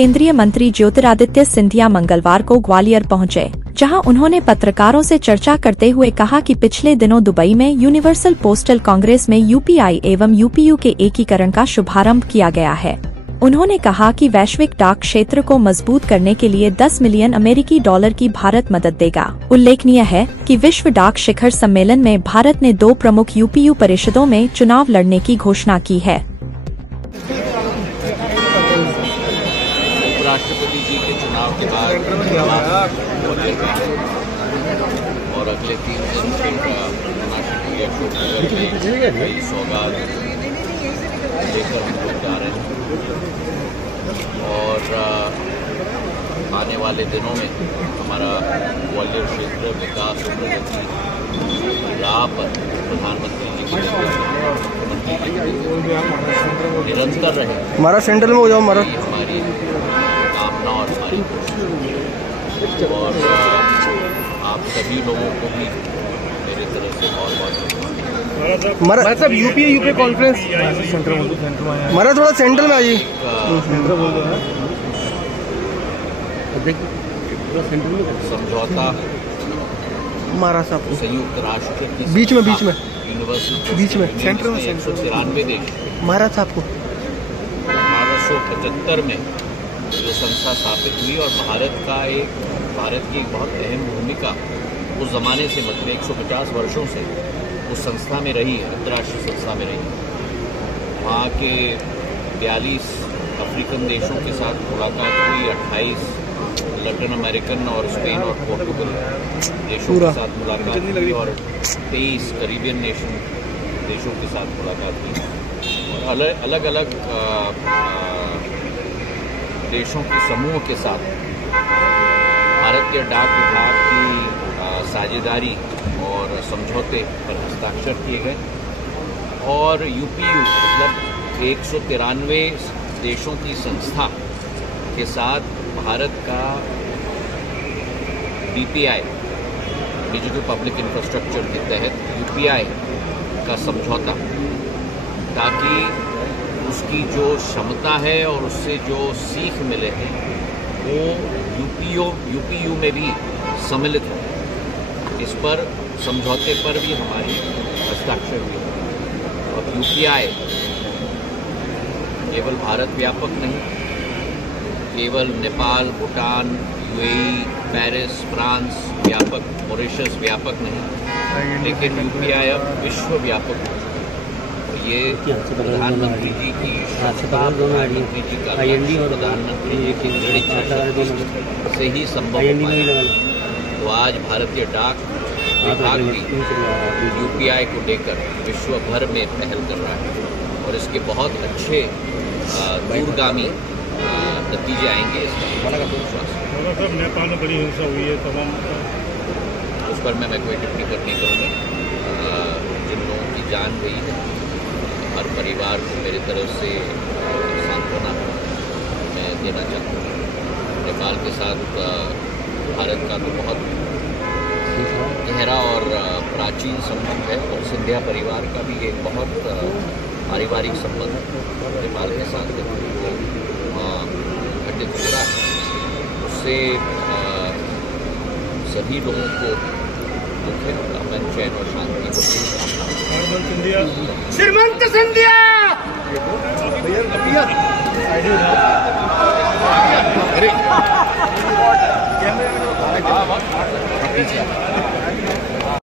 केंद्रीय मंत्री ज्योतिरादित्य सिंधिया मंगलवार को ग्वालियर पहुंचे, जहां उन्होंने पत्रकारों से चर्चा करते हुए कहा कि पिछले दिनों दुबई में यूनिवर्सल पोस्टल कांग्रेस में यूपीआई एवं यूपीयू के एकीकरण का शुभारंभ किया गया है। उन्होंने कहा कि वैश्विक डाक क्षेत्र को मजबूत करने के लिए 10 मिलियन अमेरिकी डॉलर की भारत मदद देगा। उल्लेखनीय है कि विश्व डाक शिखर सम्मेलन में भारत ने 2 प्रमुख यूपीयू परिषदों में चुनाव लड़ने की घोषणा की है। उपराष्ट्रपति जी के चुनाव के बाद और अगले 3 दिन कई सौगात लेकर हम लोग जा रहे हैं और आने वाले दिनों में हमारा ग्वालियर क्षेत्र विकास और प्रगति राह पर प्रधानमंत्री जी की निरंतर रहे। हमारा सेंट्रल में हो जाओ, हमारा हमारी कामना और हमारी कोशिश और आप सभी लोगों को भी मेरी तरफ से बहुत हमारा सब यूपी कॉन्फ्रेंस हमारा थोड़ा सेंट्रल में आइए। समझौता हमारा सब संयुक्त राष्ट्र की बीच में यूनिवर्सल सेंटर में 193 देश हमारा साहब को 1875 में जो संस्था स्थापित हुई और भारत की एक बहुत अहम भूमिका उस जमाने से मतलब 150 वर्षों से उस संस्था में रही है, अंतर्राष्ट्रीय संस्था में रही। वहाँ के 42 अफ्रीकन देशों के साथ मुलाकात हुई, 28 लैटिन अमेरिकन और स्पेन और पोर्टुगल देशों के साथ मुलाकात हुई और 23 कैरिबियन देशों के साथ मुलाकात हुई और अलग अलग देशों के समूह के साथ भारतीय डाक विभाग की साझेदारी और समझौते पर हस्ताक्षर किए गए और यूपीयू मतलब 193 देशों की संस्था के साथ भारत का डीपीआई डिजिटल पब्लिक इंफ्रास्ट्रक्चर के तहत यूपीआई का समझौता, ताकि उसकी जो क्षमता है और उससे जो सीख मिले हैं वो यूपीयू में भी सम्मिलित हो। इस पर समझौते पर भी हमारी हस्ताक्षर हुई। अब यूपीआई केवल भारत व्यापक नहीं, केवल Nepal, Bhutan, UAE, Paris, France व्यापक, मॉरिशस व्यापक नहीं, लेकिन यूपीआई अब विश्व व्यापक हो। ये प्रधानमंत्री जी की प्रधानमंत्री जी का प्रधानमंत्री जी की दृढ़ इच्छा शक्ति से ही संभव हो पाया। तो आज भारतीय डाक विभाग भी यूपीआई को लेकर विश्व भर में पहल कर रहा है और इसके बहुत अच्छे दूरगामी नतीजे आएंगे। नेपाल में बड़ी हिंसा हुई है, तमाम उस पर मैं कोई टिप्पणी नहीं करूँगा। जिन लोगों की जान गई है, हर परिवार को मेरी तरफ से सांत्वना मैं देना चाहता हूँ। नेपाल के साथ भारत का तो बहुत गहरा और प्राचीन संबंध है और सिंधिया परिवार का भी एक बहुत पारिवारिक संबंध है नेपाल के साथ जो घटित हो रहा है उससे सभी लोगों को दुख है। अमन, चैन और शांति को श्रीमंत सिंधिया